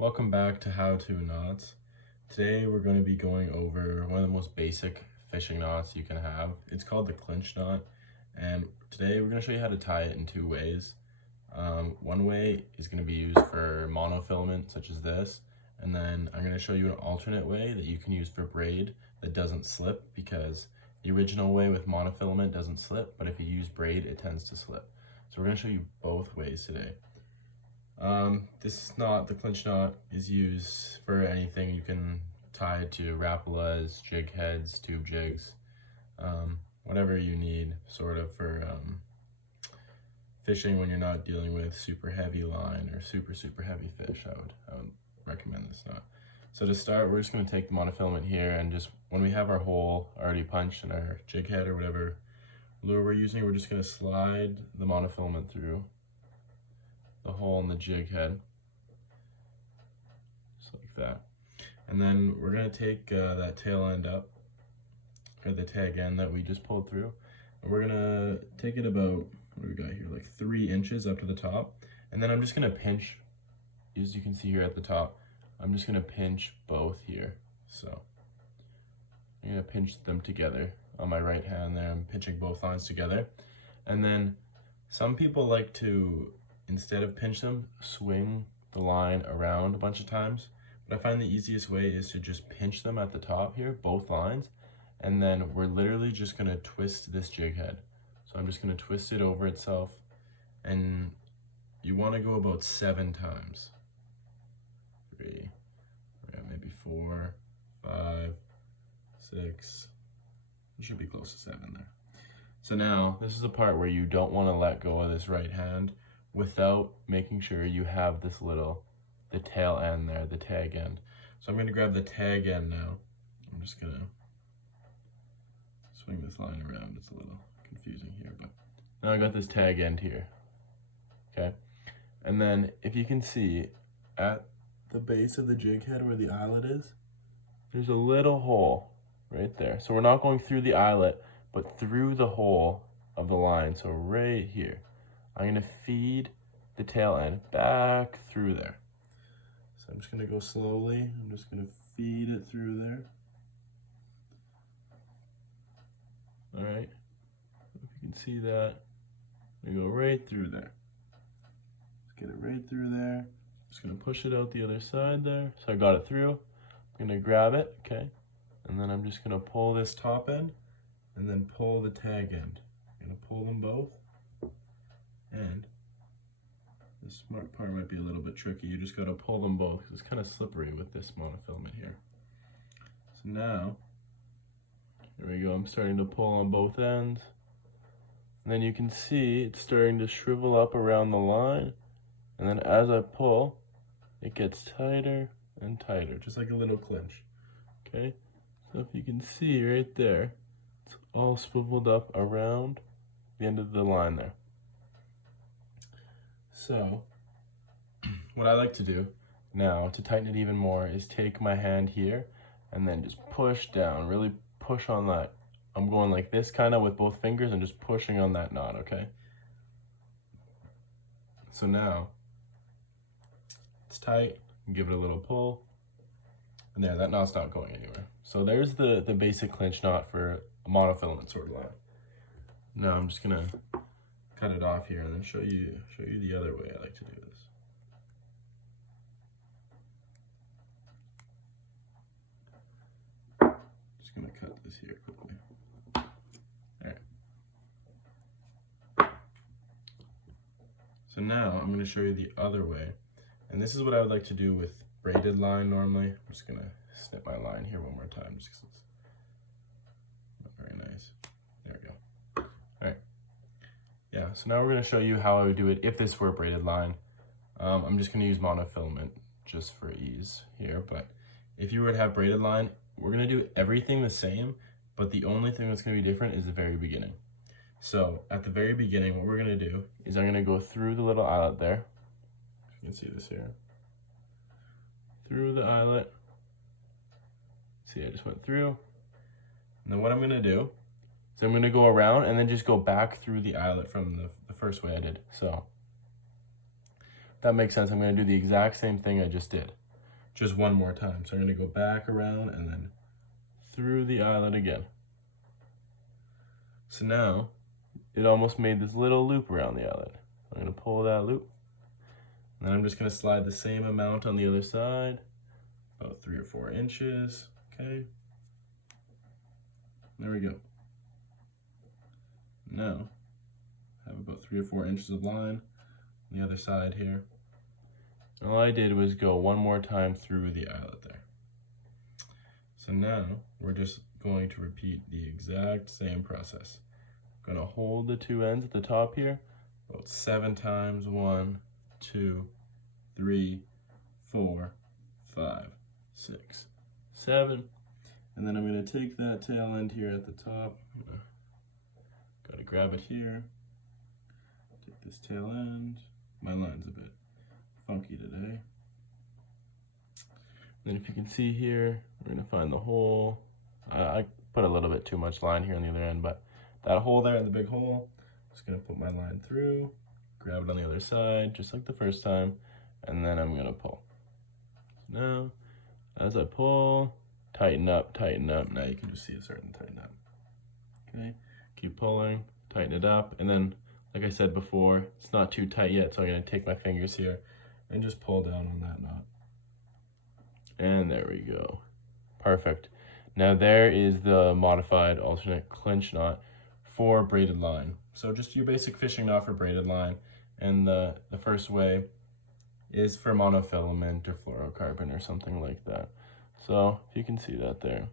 Welcome back to How To Knots. Today we're going to be going over one of the most basic fishing knots you can have. It's called the clinch knot, and today we're going to show you how to tie it in two ways. One way is going to be used for monofilament such as this, and then I'm going to show you an alternate way that you can use for braid that doesn't slip, because the original way with monofilament doesn't slip, but if you use braid it tends to slip. So we're going to show you both ways today. This knot, the clinch knot, is used for anything. You can tie it to rapalas, jig heads, tube jigs, whatever you need sort of for fishing when you're not dealing with super heavy line or super heavy fish. I would recommend this knot. So to start, we're just going to take the monofilament here, and just when we have our hole already punched in our jig head or whatever lure we're using, we're just going to slide the monofilament through the hole in the jig head, just like that. And then we're going to take that tail end up, or the tag end that we just pulled through, and we're going to take it about, what do we got here, like 3 inches up to the top. And then I'm just going to pinch, as you can see here at the top, I'm just going to pinch both here. So I'm going to pinch them together on my right hand there. I'm pinching both lines together. And then some people like to, instead of pinch them, swing the line around a bunch of times. But I find the easiest way is to just pinch them at the top here, both lines, and then we're literally just gonna twist this jig head. So I'm just gonna twist it over itself, and you wanna go about 7 times. 3, maybe 4, 5, 6, you should be close to 7 there. So now, this is the part where you don't wanna let go of this right hand without making sure you have this the tail end there, the tag end. So I'm gonna grab the tag end now. I'm just gonna swing this line around. It's a little confusing here, but now I got this tag end here, okay? And then if you can see at the base of the jig head where the eyelet is, there's a little hole right there. So we're not going through the eyelet, but through the hole of the line, so right here. I'm gonna feed the tail end back through there. So I'm just gonna go slowly. I'm just gonna feed it through there. All right, if you can see that, we go right through there. Let's get it right through there. Just gonna push it out the other side there. So I got it through. I'm gonna grab it, okay? And then I'm just gonna pull this top end and then pull the tag end. I'm gonna pull them both. And this part might be a little bit tricky. You just got to pull them both because it's kind of slippery with this monofilament here. So now, there we go. I'm starting to pull on both ends. And then you can see it's starting to shrivel up around the line. And then as I pull, it gets tighter and tighter, just like a little clinch. Okay? So if you can see right there, it's all swiveled up around the end of the line there. So, what I like to do now to tighten it even more is take my hand here and then just push down, really push on that. I'm going like this kind of with both fingers and just pushing on that knot, okay? So now, it's tight, give it a little pull, and there, that knot's not going anywhere. So there's the basic clinch knot for a monofilament sort of line. Now I'm just gonna cut it off here and then show you the other way I like to do this. Just gonna cut this here quickly. Alright. So now I'm gonna show you the other way. And this is what I would like to do with braided line normally. I'm just gonna snip my line here one more time just because it's not very nice. There we go. Alright. Yeah, so now we're going to show you how I would do it if this were a braided line. I'm just going to use monofilament just for ease here, but if you were to have braided line, we're going to do everything the same, but the only thing that's going to be different is the very beginning. So at the very beginning, what we're going to do is I'm going to go through the little eyelet there. You can see this here. Through the eyelet. See, I just went through. And then what I'm going to do, so I'm going to go around and then just go back through the eyelet from the first way I did. So that makes sense. I'm going to do the exact same thing I just did. just one more time. So I'm gonna go back around and then through the eyelet again. So now it almost made this little loop around the eyelet. I'm gonna pull that loop. And then I'm just gonna slide the same amount on the other side, about 3 or 4 inches, okay? There we go. Now, I have about 3 or 4 inches of line on the other side here. All I did was go one more time through the eyelet there. So now, we're just going to repeat the exact same process. I'm gonna hold the 2 ends at the top here, about 7 times, 1, 2, 3, 4, 5, 6, 7. And then I'm gonna take that tail end here at the top. Gotta grab it here. Take this tail end. My line's a bit funky today. Then if you can see here, we're gonna find the hole. I put a little bit too much line here on the other end, but that hole there, the big hole, just gonna put my line through, grab it on the other side, just like the first time, and then I'm gonna pull. So now, as I pull, tighten up, tighten up. Now you can just see it starting to tighten up. Okay, keep pulling, tighten it up, and then, like I said before, it's not too tight yet, so I'm gonna take my fingers here and just pull down on that knot. And there we go. Perfect. Now there is the modified alternate clinch knot for braided line. So just your basic fishing knot for braided line. And the first way is for monofilament or fluorocarbon or something like that. So if you can see that there.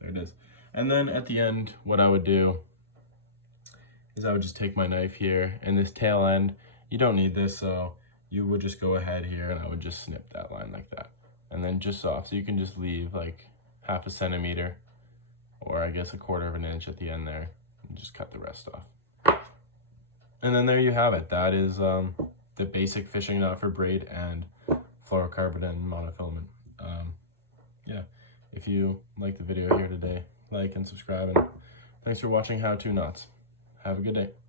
There it is. And then at the end, what I would do is I would just take my knife here and this tail end, you don't need this, so you would just go ahead here and I would just snip that line like that. And then just off, so you can just leave like 1/2 centimeter or I guess 1/4 of an inch at the end there and just cut the rest off. And then there you have it. That is the basic fishing knot for braid and fluorocarbon and monofilament. Yeah, if you like the video here today, like and subscribe, and thanks for watching How To Knots. Have a good day.